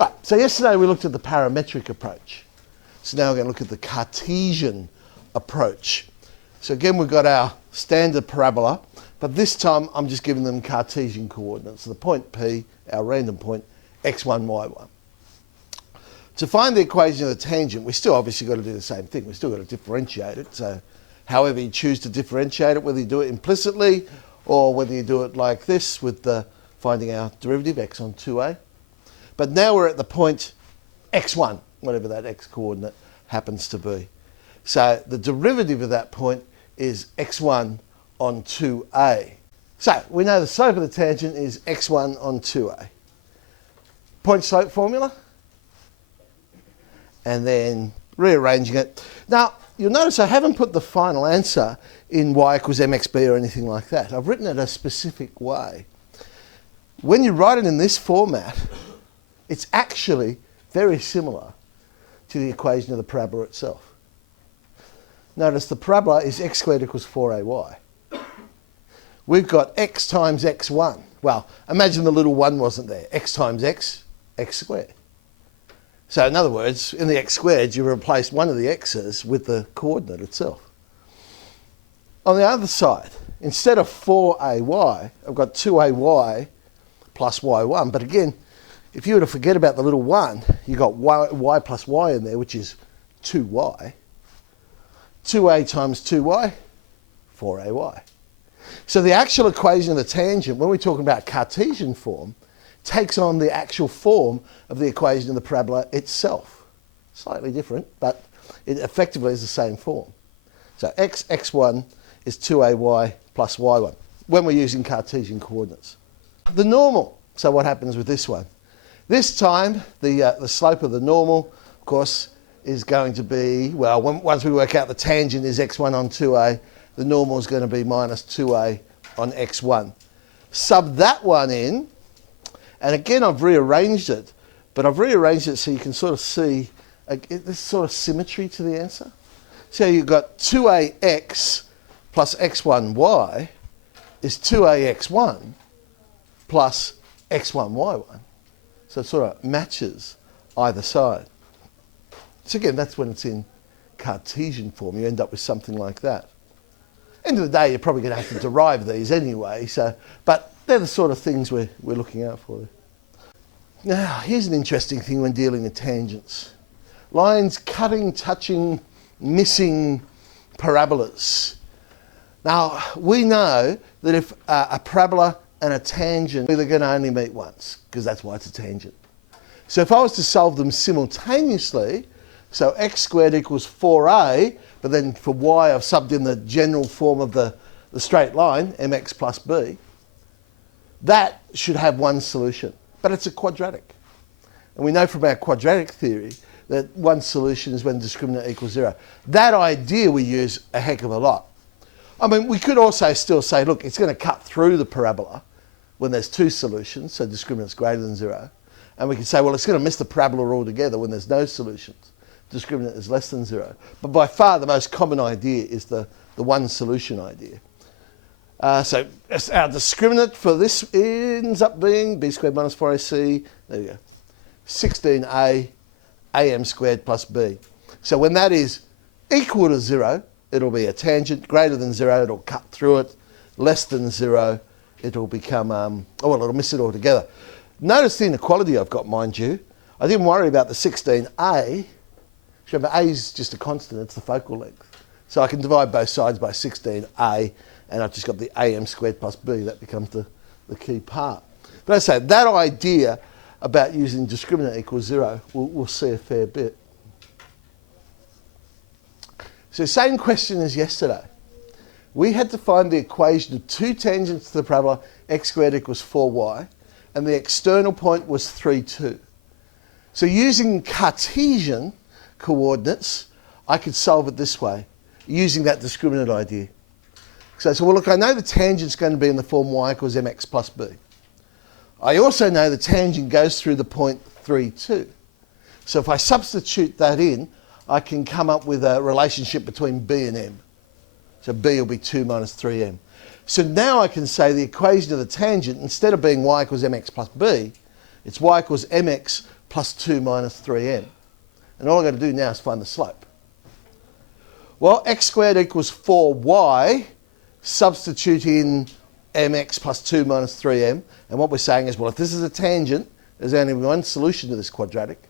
Right, so yesterday we looked at the parametric approach. So now we're going to look at the Cartesian approach. So again, we've got our standard parabola, but this time I'm just giving them Cartesian coordinates. So the point P, our random point, x1, y1. To find the equation of the tangent, we still obviously got to do the same thing. We've still got to differentiate it. So however you choose to differentiate it, whether you do it implicitly or whether you do it like this with the finding our derivative, x on 2a. But now we're at the point x1, whatever that x coordinate happens to be. So the derivative of that point is x1 on 2a. So we know the slope of the tangent is x1 on 2a. Point slope formula. And then rearranging it. Now, you'll notice I haven't put the final answer in y equals mxb or anything like that. I've written it a specific way. When you write it in this format, it's actually very similar to the equation of the parabola itself. Notice the parabola is x squared equals 4ay. We've got x times x1. Well, imagine the little 1 wasn't there. X times x, x squared. So in other words, in the x squared, you replace one of the x's with the coordinate itself. On the other side, instead of 4ay, I've got 2ay plus y1. But again, if you were to forget about the little 1, you've got y plus y in there, which is 2y. 2a times 2y, 4ay. So the actual equation of the tangent, when we're talking about Cartesian form, takes on the actual form of the equation of the parabola itself. Slightly different, but it effectively is the same form. So x1 is 2ay plus y1, when we're using Cartesian coordinates. The normal, so what happens with this one? This time, the slope of the normal, of course, is going to be, well, once we work out the tangent is x1 on 2a, the normal is going to be minus 2a on x1. Sub that one in, and again I've rearranged it, but I've rearranged it so you can sort of see this sort of symmetry to the answer. So you've got 2ax plus x1y is 2ax1 plus x1y1. So it sort of matches either side. So again, that's when it's in Cartesian form. You end up with something like that. End of the day, you're probably going to have to derive these anyway. But they're the sort of things we're looking out for. Now, here's an interesting thing when dealing with tangents. Lines cutting, touching, missing parabolas. Now, we know that if a parabola and a tangent, they're going to only meet once, because that's why it's a tangent. So if I was to solve them simultaneously, so x squared equals 4a, but then for y I've subbed in the general form of the straight line, mx plus b, that should have one solution, but it's a quadratic. And we know from our quadratic theory that one solution is when discriminant equals 0. That idea we use a heck of a lot. I mean, we could also still say, look, it's going to cut through the parabola when there's two solutions, so discriminant's greater than 0. And we can say, well, it's going to miss the parabola altogether when there's no solutions. Discriminant is less than 0. But by far the most common idea is the one solution idea. So our discriminant for this ends up being b squared minus 4ac, there we go, 16a, am squared plus b. So when that is equal to 0, it'll be a tangent. Greater than 0, it'll cut through it. Less than 0, it'll become, it'll miss it altogether. Notice the inequality I've got, mind you. I didn't worry about the 16a. Remember, a is just a constant, it's the focal length. So I can divide both sides by 16a, and I've just got the am squared plus b. That becomes the key part. But I say, that idea about using discriminant equals 0, we'll see a fair bit. So same question as yesterday. We had to find the equation of two tangents to the parabola, x squared equals 4y, and the external point was 3, 2. So using Cartesian coordinates, I could solve it this way, using that discriminant idea. So well, look, I know the tangent's going to be in the form y equals mx plus b. I also know the tangent goes through the point 3, 2. So if I substitute that in, I can come up with a relationship between b and m. So b will be 2 minus 3m. So now I can say the equation of the tangent, instead of being y equals mx plus b, it's y equals mx plus 2 minus 3m. And all I've got to do now is find the slope. Well, x squared equals 4y, substitute in mx plus 2 minus 3m. And what we're saying is, well, if this is a tangent, there's only one solution to this quadratic.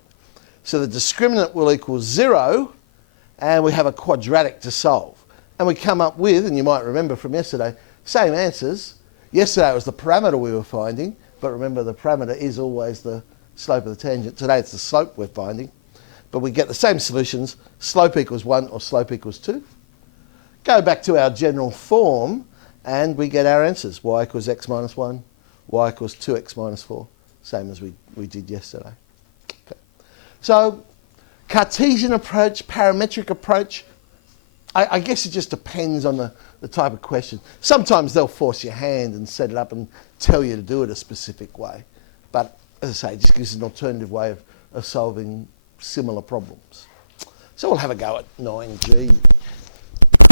So the discriminant will equal 0, and we have a quadratic to solve. And we come up with, and you might remember from yesterday, same answers. Yesterday it was the parameter we were finding, but remember the parameter is always the slope of the tangent. Today it's the slope we're finding. But we get the same solutions, slope equals 1 or slope equals 2. Go back to our general form, and we get our answers. Y equals x minus 1, y equals 2x minus 4, same as we did yesterday. Okay. So, Cartesian approach, parametric approach, I guess it just depends on the type of question. Sometimes they'll force your hand and set it up and tell you to do it a specific way. But as I say, it just gives an alternative way of solving similar problems. So we'll have a go at 9G.